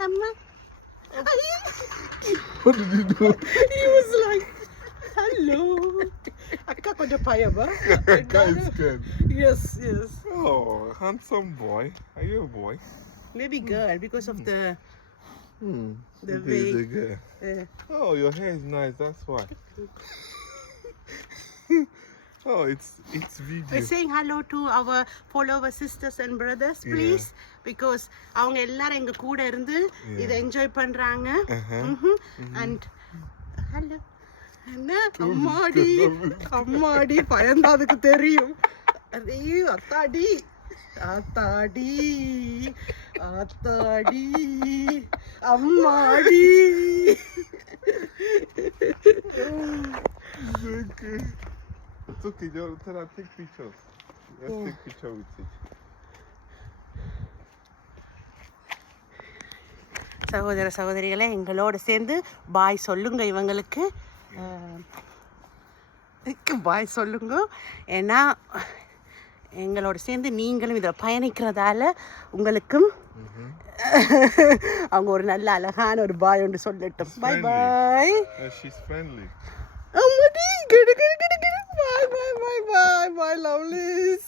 Amma. What did you do? He was like, hello. Akka konja payama. Guy is scared. Yes. Oh, handsome boy. Are you a boy? Maybe girl because of the The way. girl. Oh, your hair is nice. That's why. Oh, it's video. We're saying hello to our followers, sisters and brothers, please, because அவங்க எல்லாரும் எங்க கூட இருந்து இதை என்ஜாய் பண்றாங்க. And hello. என்ன அம்மாடி பயந்தா அதுக்கு தெரியும். அதே அத்தாடி அம்மாடி. It's okay, Jonathan. I'll take pictures. Let's take picture with it. சகோதர சகோதரிகளே எங்களோட சேர்ந்து பாய் சொல்லுங்க இவங்களுக்கு. பாய் சொல்லுங்க. ஏன்னா எங்களோட சேர்ந்து நீங்களும் இதில் பயணிக்கிறதால உங்களுக்கும் அவங்க ஒரு நல்ல அழகான ஒரு பாய் ஒன்று சொல்லட்டும். பாய் பாய். She's friendly. அம்மாடி. Bye, lovelies.